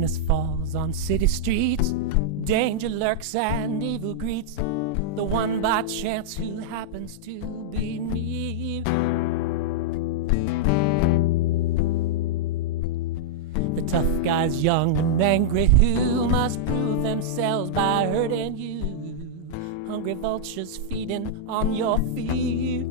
darkness falls on city streets, danger lurks and evil greets the one by chance who happens to be me. The tough guys, young and angry, who must prove themselves by hurting you. Hungry vultures feeding on your fear.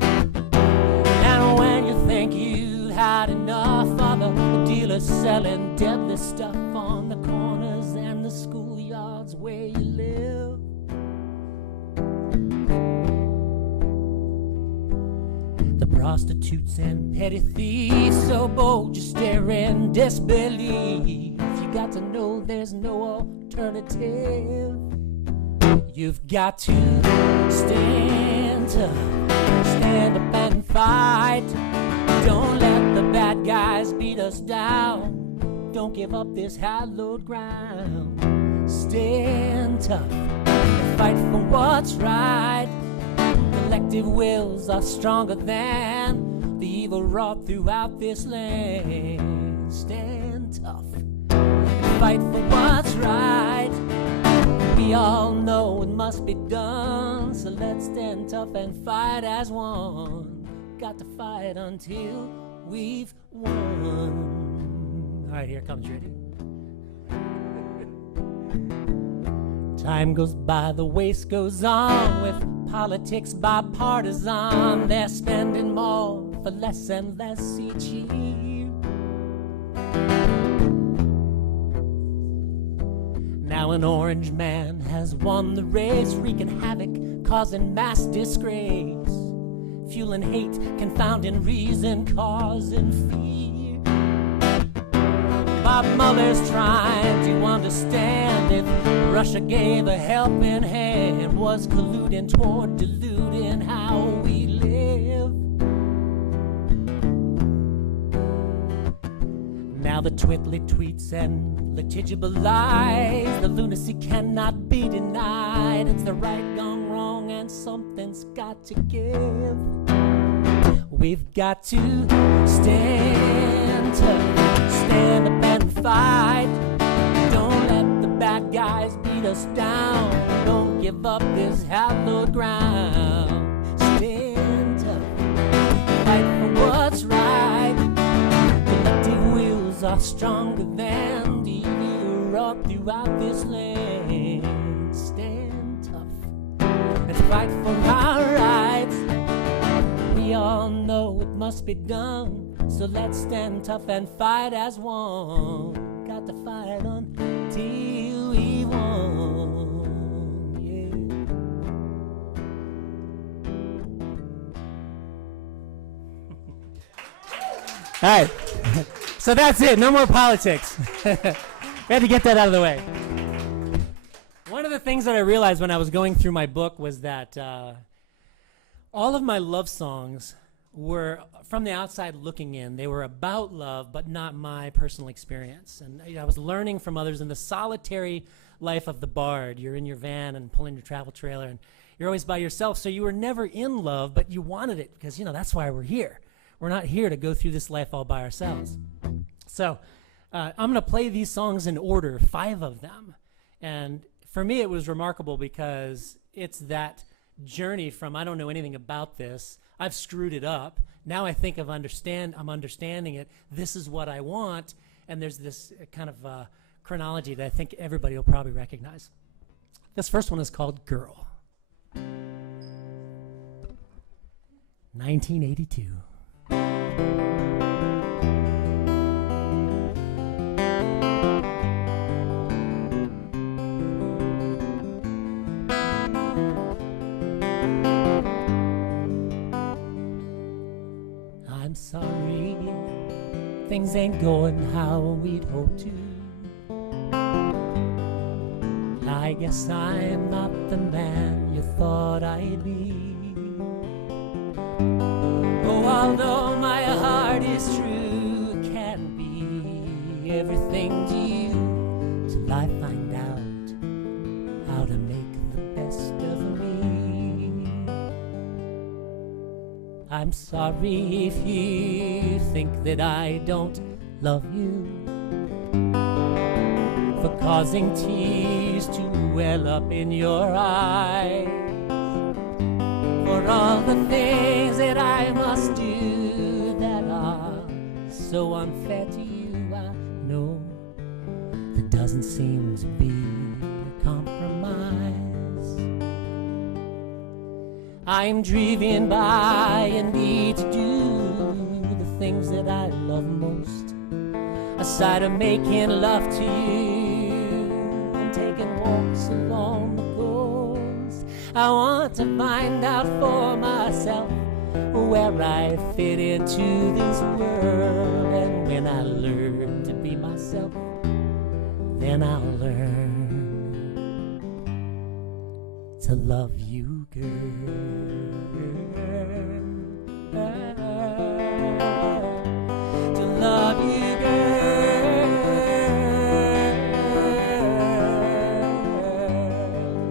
And when you think you had enough, other dealers selling deadly stuff on the corners and the schoolyards where you live. The prostitutes and petty thieves, so bold you stare in disbelief. You got to know there's no alternative. You've got to stand tough, stand up and fight. Don't let the bad guys beat us down. Don't give up this hallowed ground. Stand tough and fight for what's right. Collective wills are stronger than the evil wrought throughout this land. Stand tough and fight for what's right. We all know it must be done, so let's stand tough and fight as one. Got to fight until we've won. All right, here comes ready. Time goes by, the waste goes on, with politics bipartisan. They're spending more for less and less each year. Now an orange man has won the race, wreaking havoc, causing mass disgrace, fueling hate, confounding reason, causing fear. Bob Mueller's trying to understand if Russia gave a helping hand, was colluding toward diluting how we live. Now the twiddly tweets and litigible lies, the lunacy cannot be denied. It's the right gone wrong and something's got to give. We've got to stand tough, stand up and fight. Don't let the bad guys beat us down. Don't give up this hallowed ground. Stand tough, fight for what's right. Collective wills are stronger than the evil wrought throughout this land. Stand tough and fight for our rights. We all know it must be done, so let's stand tough and fight as one. Got to fight until we won. Yeah. All right. So that's it. No more politics. We had to get that out of the way. One of the things that I realized when I was going through my book was that all of my love songs were from the outside looking in. They were about love, but not my personal experience. And I was learning from others in the solitary life of the bard. You're in your van and pulling your travel trailer, and you're always by yourself. So you were never in love, but you wanted it because, that's why we're here. We're not here to go through this life all by ourselves. So I'm going to play these songs in order, 5 of them. And for me, it was remarkable because it's that journey from I don't know anything about this. I've screwed it up. Now I think I'm understanding it. This is what I want. And there's this kind of chronology that I think everybody will probably recognize. This first one is called Girl. 1982. I'm sorry, things ain't going how we'd hoped to. I guess I'm not the man you thought I'd be. Oh, although my heart is true, it can't be everything to you till I find out how to make the best of me. I'm sorry if you think that I don't love you. causing tears to well up in your eyes. For all the things that I must do that are so unfair to you, I know there doesn't seem to be a compromise. I'm driven by a need to do the things that I love most, aside of making love to you and taking walks along the coast. I want to find out for myself where I fit into this world, and when I learn to be myself, then I'll learn to love you, girl. To love you, girl.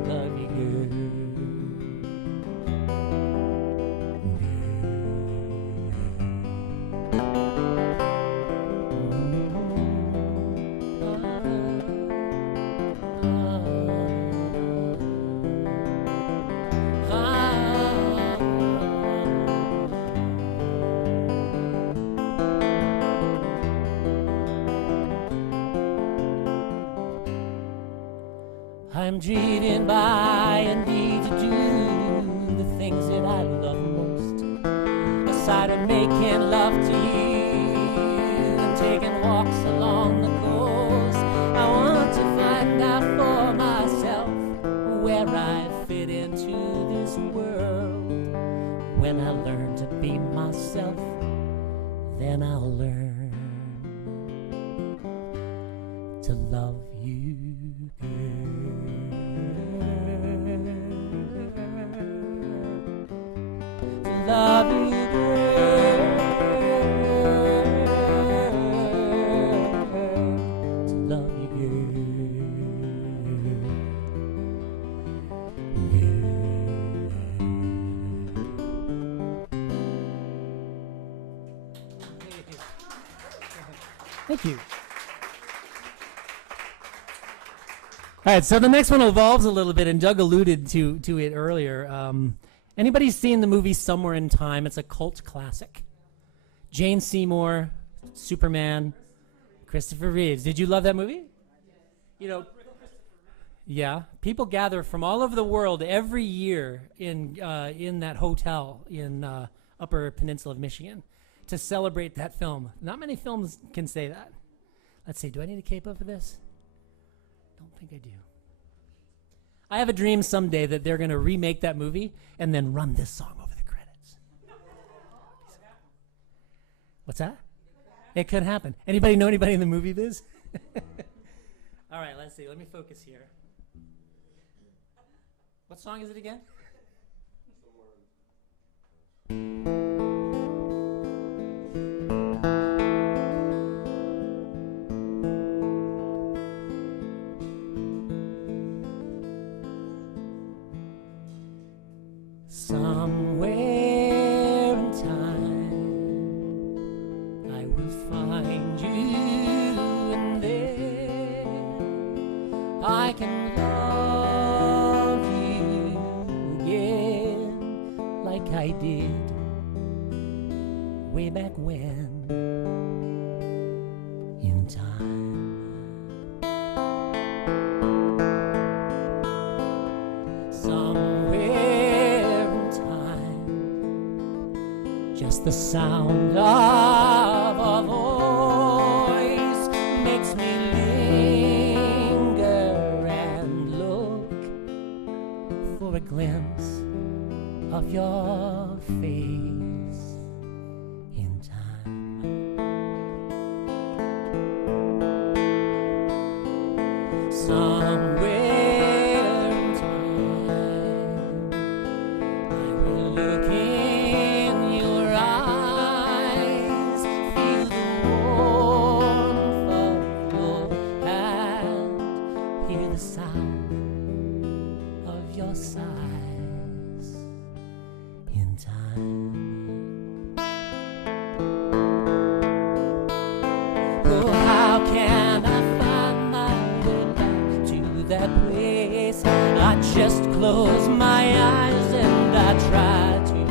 Love you, girl. I'm driven by a need to do the things that I love most, aside of making love to you and taking walks along the coast. I want to find out for myself where I fit into this world. When I learn to be myself, then I'll learn to love you, girl. Love you, girl. To love you, Thank you. All right, so the next one evolves a little bit, and Doug alluded to it earlier. Anybody seen the movie Somewhere in Time? It's a cult classic. Jane Seymour, Superman, Christopher Reeves. Did you love that movie? You know, yeah. People gather from all over the world every year in that hotel in Upper Peninsula of Michigan to celebrate that film. Not many films can say that. Let's see. Do I need a capo for this? Don't think I do. I have a dream someday that they're going to remake that movie and then run this song over the credits. What's that? It could happen. Anybody know anybody in the movie biz? All right, let's see. Let me focus here. What song is it again? Somewhere in time, I will find you, and there I can love you again, like I did way back when, in time. Just the sound of a voice makes me linger and look for a glimpse of your face in time. Somewhere in time, I will look in your eyes, feel the warmth of your hand, hear the sound of your sighs in time. close my eyes and I try to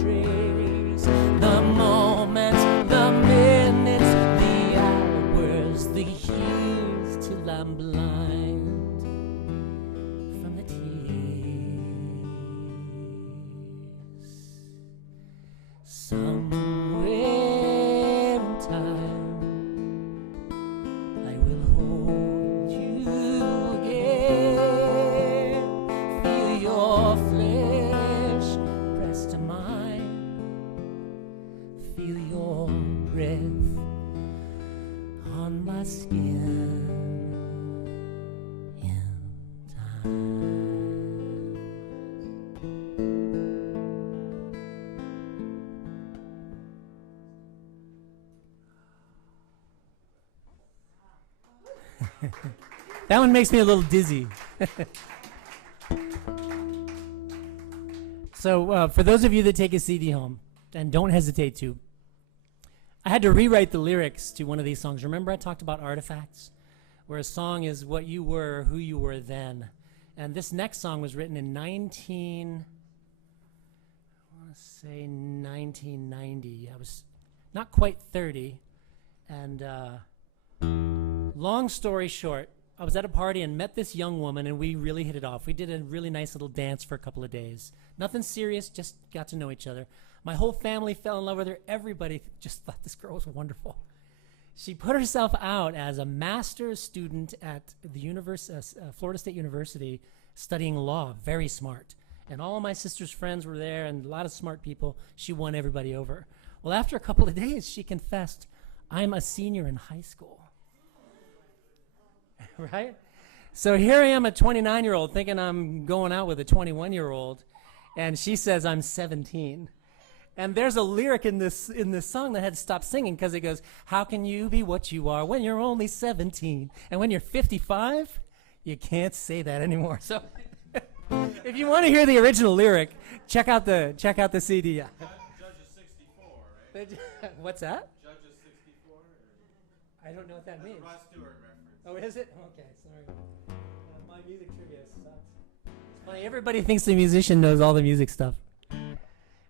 trace the moments, the minutes, the hours, the years, till I'm blind from the tears. Somewhere in time I will hold you again, feel your flesh pressed to mine, feel your breath on my skin in time. That one makes me a little dizzy. So for those of you that take a CD home, and don't hesitate to, I had to rewrite the lyrics to one of these songs. Remember I talked about artifacts, where a song is what you were, who you were then. And this next song was written in 1990. I was not quite 30. And long story short, I was at a party and met this young woman, and we really hit it off. We did a really nice little dance for a couple of days. Nothing serious, just got to know each other. My whole family fell in love with her. Everybody just thought this girl was wonderful. She put herself out as a master's student at the Florida State University studying law, very smart. And all of my sister's friends were there and a lot of smart people. She won everybody over. Well, after a couple of days, she confessed, I'm a senior in high school. Right? So here I am, a 29-year-old, thinking I'm going out with a 21-year-old, and she says I'm 17. And there's a lyric in this song that I had to stop singing because it goes, how can you be what you are when you're only 17? And when you're 55, you can't say that anymore. So if you want to hear the original lyric, check out the CD. Judge is 64, right? What's that? Judge is 64? I don't know what that means. That's a Rod Stewart reference. Oh, is it? Okay, sorry. My music trivia sucks. It's funny, everybody thinks the musician knows all the music stuff.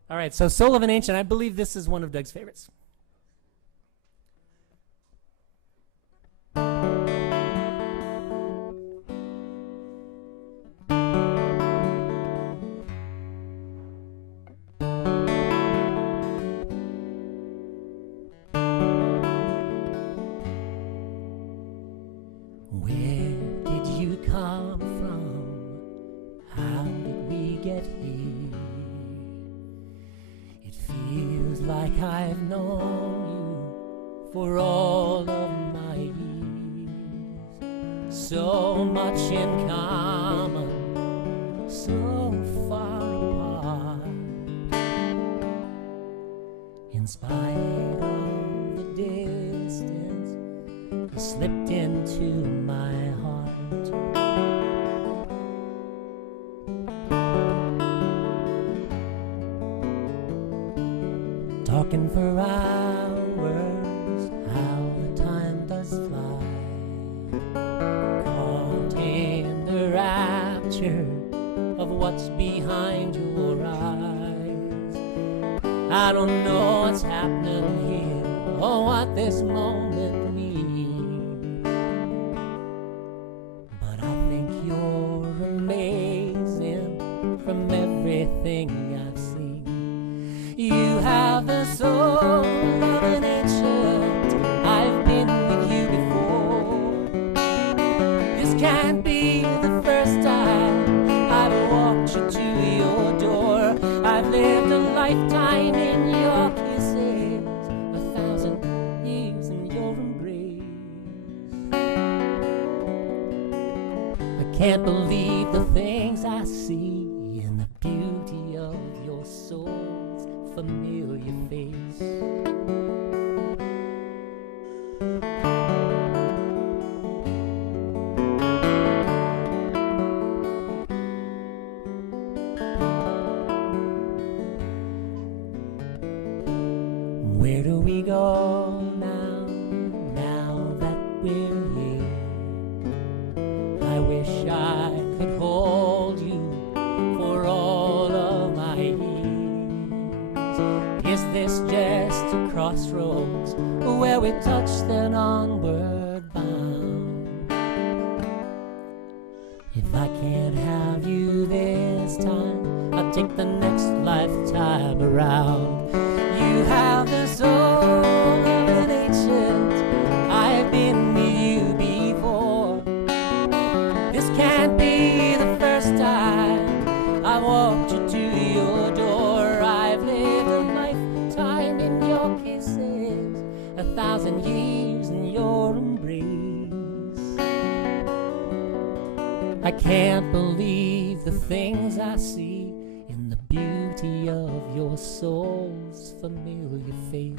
All right, so Soul of an Ancient, I believe this is one of Doug's favorites. I've known you for all of my years, so much in common, so far apart. In spite of the distance, you slipped into my heart. Talking for hours, how the time does fly. Caught in the rapture of what's behind your eyes. I don't know what's happening here or what this moment means, but I think you're amazing from everything I've seen. You have the soul of an ancient. I've been with you before. This can't be the first time I've walked you to your door. I've lived a lifetime in your kisses, 1,000 years in your embrace. I can't believe the things I see in the beauty of your soul's familiar face. Where do we go now that we're here? I wish I could hold you crossroads where we touch, then onward bound. If I can't have you this time, I'll take the next lifetime around. You have the soul of an ancient, I've been with you before. This can't be the first time I've walked you to your door. I've lived a lifetime in your kisses, 1,000 years in your embrace. I can't believe the things I see in the beauty of your soul's familiar face.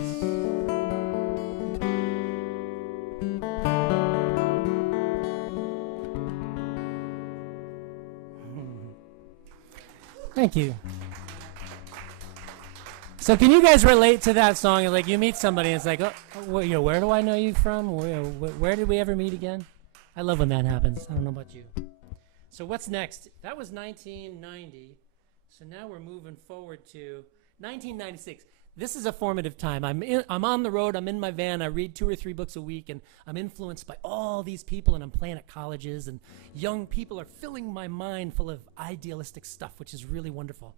Thank you. So can you guys relate to that song? Like you meet somebody and it's like, oh, where do I know you from? Where did we ever meet again? I love when that happens. I don't know about you. So what's next? That was 1990. So now we're moving forward to 1996. This is a formative time. I'm on the road. I'm in my van. I read 2 or 3 books a week, and I'm influenced by all these people, and I'm playing at colleges, and young people are filling my mind full of idealistic stuff, which is really wonderful.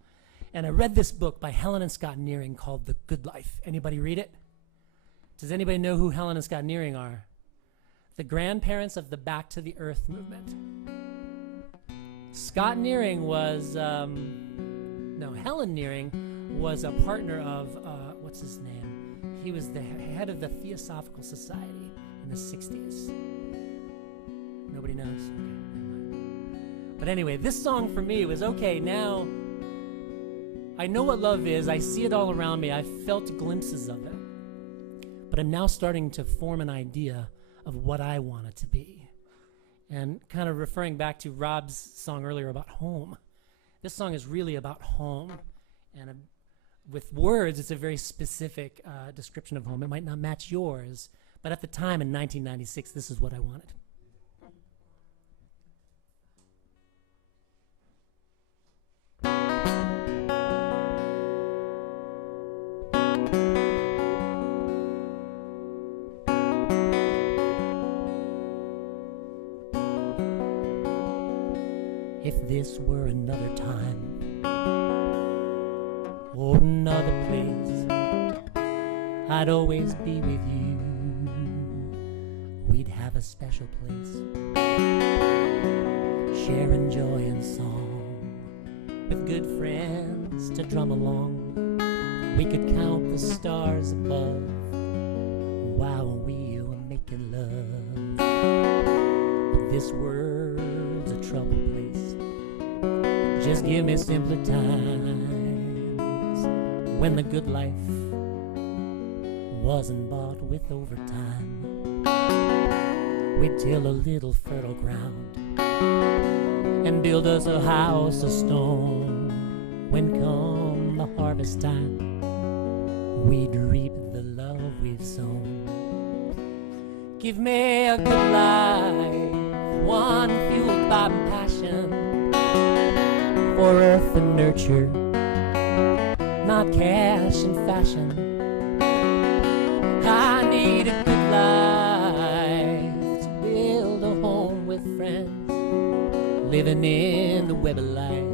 And I read this book by Helen and Scott Nearing called The Good Life. Anybody read it? Does anybody know who Helen and Scott Nearing are? The grandparents of the Back to the Earth movement. Scott Nearing was, Helen Nearing was a partner of, what's his name? He was the head of the Theosophical Society in the 60s. Nobody knows? Okay, never mind. But anyway, this song for me was, okay, now I know what love is. I see it all around me. I felt glimpses of it. But I'm now starting to form an idea of what I want it to be. And kind of referring back to Rob's song earlier about home. This song is really about home. And with words, it's a very specific description of home. It might not match yours, but at the time in 1996, this is what I wanted. If this were another time or another place, I'd always be with you. We'd have a special place, sharing joy and song, with good friends to drum along. We could count the stars above while we were making love. But this world's a troubled place. Just give me simpler times when the good life wasn't bought with overtime. We'd till a little fertile ground and build us a house of stone. When come the harvest time, we'd reap the love we've sown. Give me a good life, one fueled by passion for earth and nurture, not cash and fashion. I need a good life to build a home with friends, living in the web of life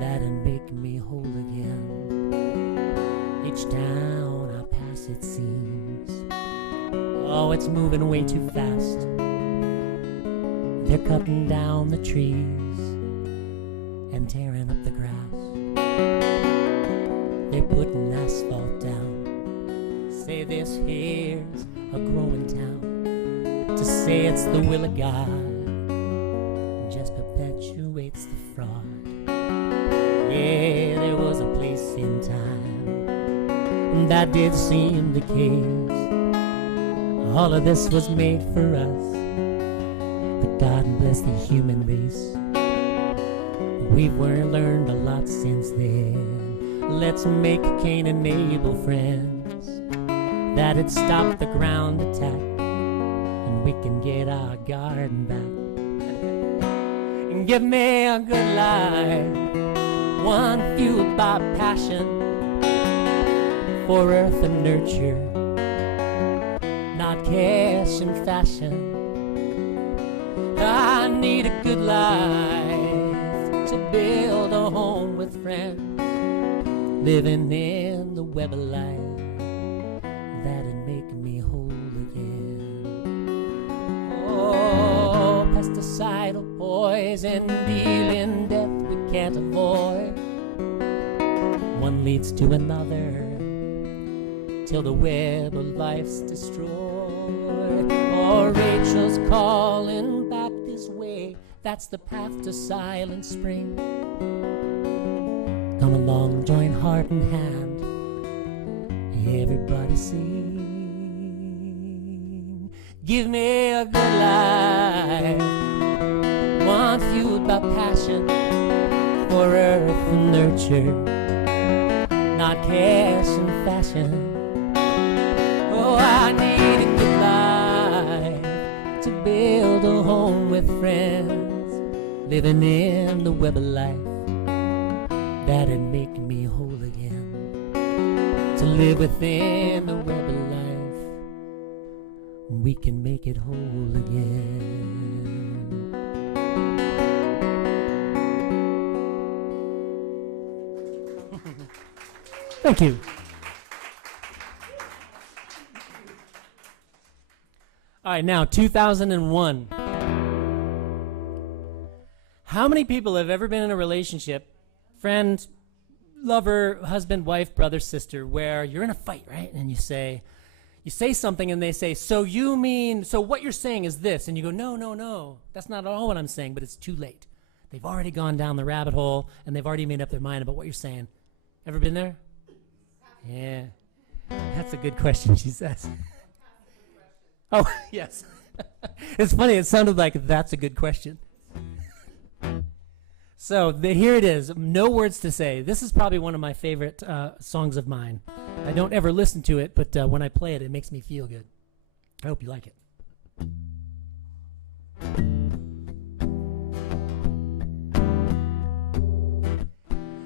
that'll make me whole again. Each town I pass, it seems, oh, it's moving way too fast. They're cutting down the trees and tearing up the grass. They're putting asphalt down. Say this here's a growing town. To say it's the will of God just perpetuates the fraud. Yeah, there was a place in time that did seem the case. All of this was made for us, but God bless the human race. We've learned a lot since then. Let's make Cain and Abel friends. That'd stop the ground attack, and we can get our garden back. And give me a good life, one fueled by passion for earth and nurture, not cash and fashion. I need a good life to build a home with friends, living in the web of life that'd make me whole again. Oh, pesticidal poison, dealing death we can't avoid. One leads to another till the web of life's destroyed. Oh, Rachel's calling back this way. That's the path to silent spring. Come along, join heart and hand. Everybody sing. Give me a good life, one fueled by passion for earth and nurture, not cash and fashion. Oh, I need a good life to build a home with friends, living in the web of life that'd make me whole again. To live within the web of life, we can make it whole again. Thank you. All right, now 2001. How many people have ever been in a relationship, friend, lover, husband, wife, brother, sister, where you're in a fight, right? And you say something and they say, so what you're saying is this. And you go, no, that's not at all what I'm saying, but it's too late. They've already gone down the rabbit hole and they've already made up their mind about what you're saying. Ever been there? Yeah. That's a good question, she says. Oh, yes. It's funny, it sounded like that's a good question. So here it is, no words to say. This is probably one of my favorite songs of mine. I don't ever listen to it, but when I play it, it makes me feel good. I hope you like it.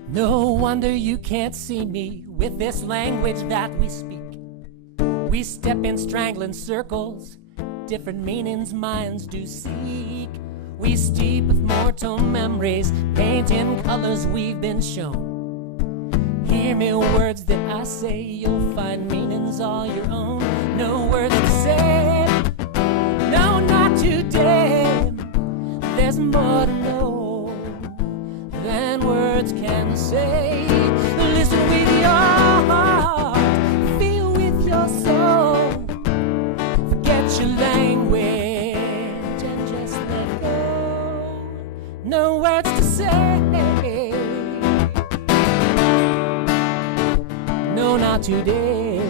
No wonder you can't see me with this language that we speak. We step in strangling circles, different meanings minds do seek. We steep with mortal memories, paint in colors we've been shown. Hear me words that I say, you'll find meanings all your own. No words to say, no, not today. There's more to know than words can say. Listen with your heart, feel with your soul. Forget your language and just let go. No words to say, no, not today.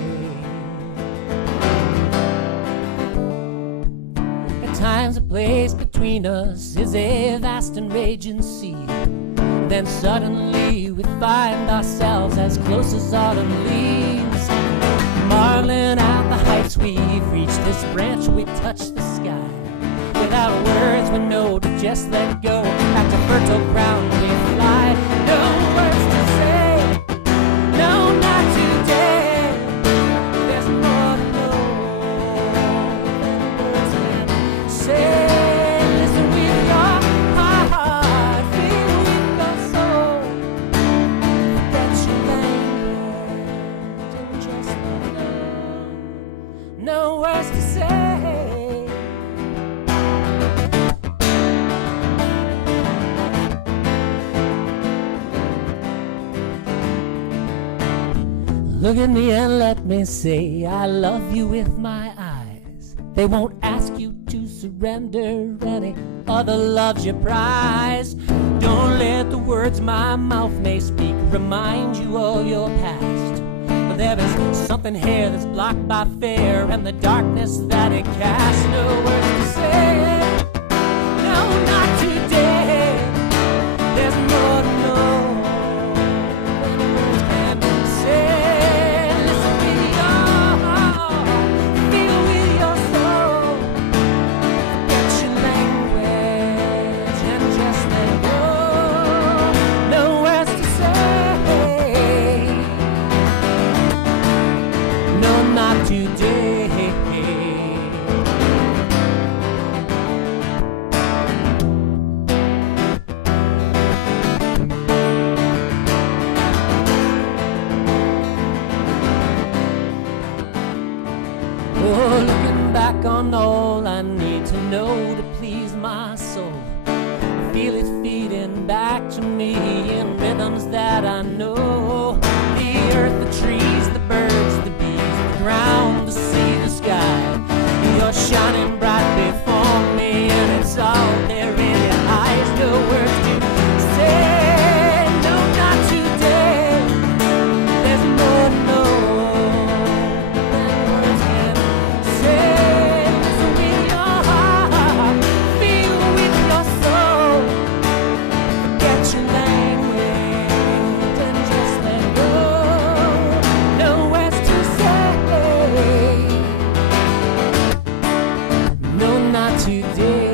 At times a place between us is a vast and raging sea. Then suddenly we find ourselves as close as autumn leaves. Marveling at the heights we've reached, this branch we touch the sky. Without words we know to just let go. Back to fertile ground we fly. No words to say, no, not today. There's more to know than words can say. Listen with your heart, feel with your soul. Forget your language and just let go. No words to say. Look at me and let me say I love you with my eyes. They won't ask you to surrender any other love's your prize. Don't let the words my mouth may speak remind you of your past. But there is something here that's blocked by fear and the darkness that it casts. No words to say, no, not today. There's more to know than words can say. know to please my soul. I feel it feeding back to me in rhythms that I know. The earth, the trees, the birds, the bees, the ground, the sea, the sky. You're shining bright before me, and it's all there in your eyes. No words to say, no, not today. There's more to know than words can say. Listen with your heart, feel with your soul. Forget your language and just let go. No words to say. No, not today.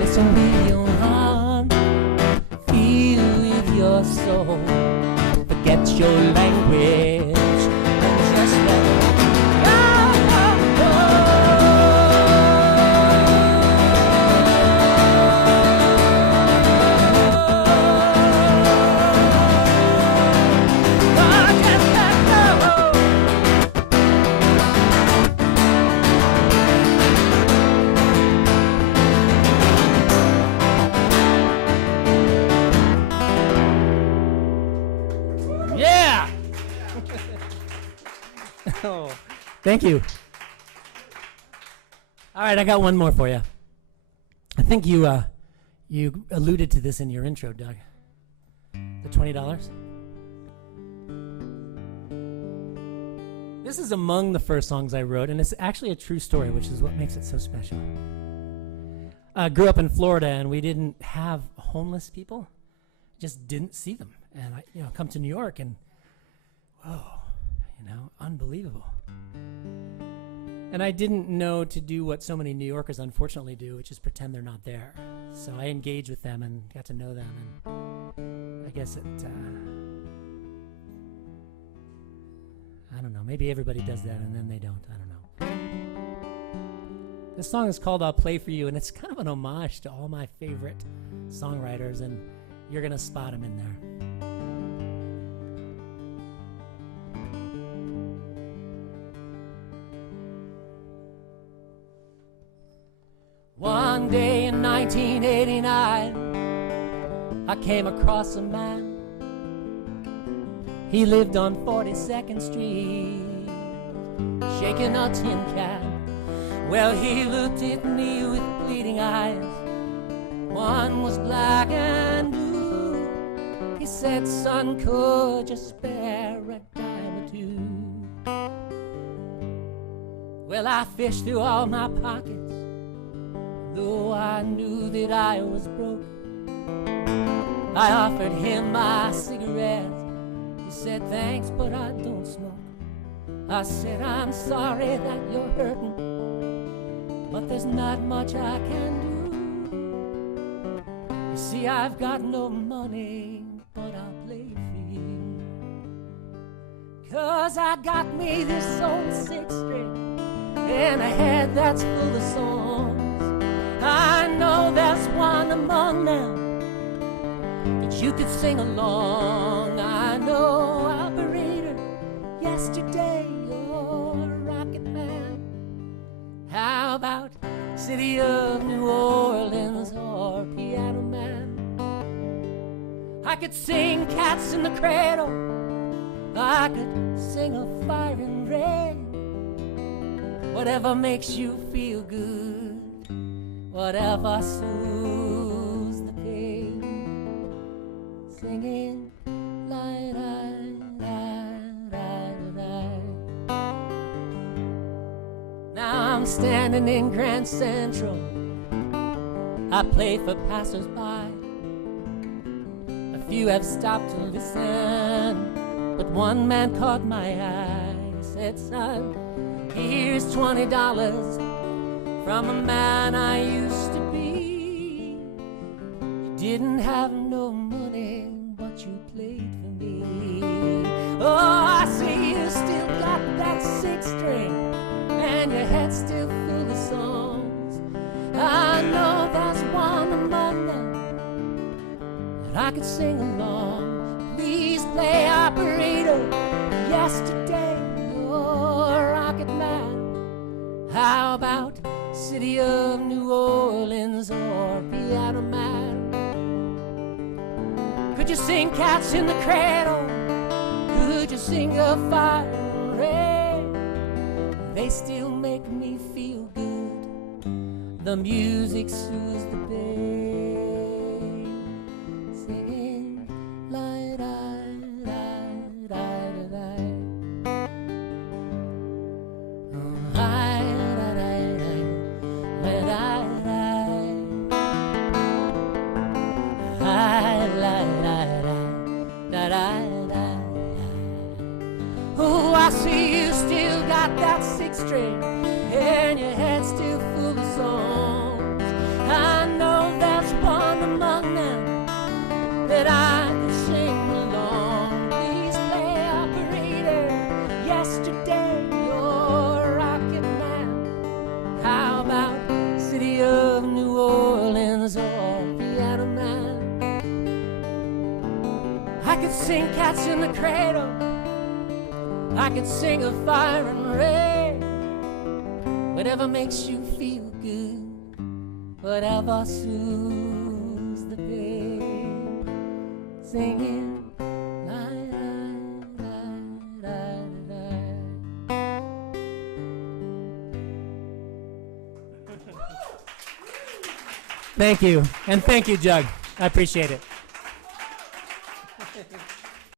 Listen with your heart, feel with your soul. Forget your language and just let go. Just let go. Yeah. Oh, thank you. All right, I got one more for you. I think you alluded to this in your intro, Doug. The $20. This is among the first songs I wrote, and it's actually a true story, which is what makes it so special. I grew up in Florida, and we didn't have homeless people. Just didn't see them. And I, come to New York, and whoa, unbelievable. And I didn't know to do what so many New Yorkers unfortunately do, which is pretend they're not there. So I engaged with them and got to know them, and I guess it, I don't know, maybe everybody does that and then they don't, I don't know. This song is called I'll Play For You, and it's kind of an homage to all my favorite songwriters, and you're gonna spot them in there. One day in 1989, I came across a man. He lived on 42nd Street, shaking a tin can. Well, he looked at me with bleeding eyes. One was black and blue. He said, son, could you spare a dime or two? Well, I fished through all my pockets, though I knew that I was broke. I offered him my cigarette. He said, thanks, but I don't smoke. I said, I'm sorry that you're hurting, but there's not much I can do. You see, I've got no money, but I'll play for you. 'Cause I got me this old six string and a head that's full of songs. I know there's one among them that you could sing along. I know operator, yesterday you're a rocket man. How about City of New Orleans or Piano Man? I could sing Cats in the Cradle, I could sing a Fire and Rain. Whatever makes you feel good, whatever soothes the pain. Singing la la la la la. Now I'm standing in Grand Central. I play for passers-by. A few have stopped to listen, but one man caught my eye. He said, son, here's $20 from a man I used to be. You didn't have no money, but you played for me. Oh, I see you still got that six string, and your head's still full of songs. I know there's one among them that I could sing along. Please play operator, yesterday you're a rocket man. How about city of New Orleans or Piano Man? Could you sing Cats in the Cradle? Could you sing a Fire and Rain? They still make me feel good. The music soothes the pain. Singing la da da da da da. Oh, hi da da da da da. Hi la la da da da da. Oh, I see you still got that six string and your head's still full of songs. I know there's one among them that I could sing along. Please play operator. Yesterday you're rockin' man. How about city of New Orleans or Piano Man? I could sing Cats in the Cradle. I could sing a Fire and Rain. Whatever makes you feel good, whatever soothes the pain. Singing la da da da da. Thank you, and thank you, Jug. I appreciate it.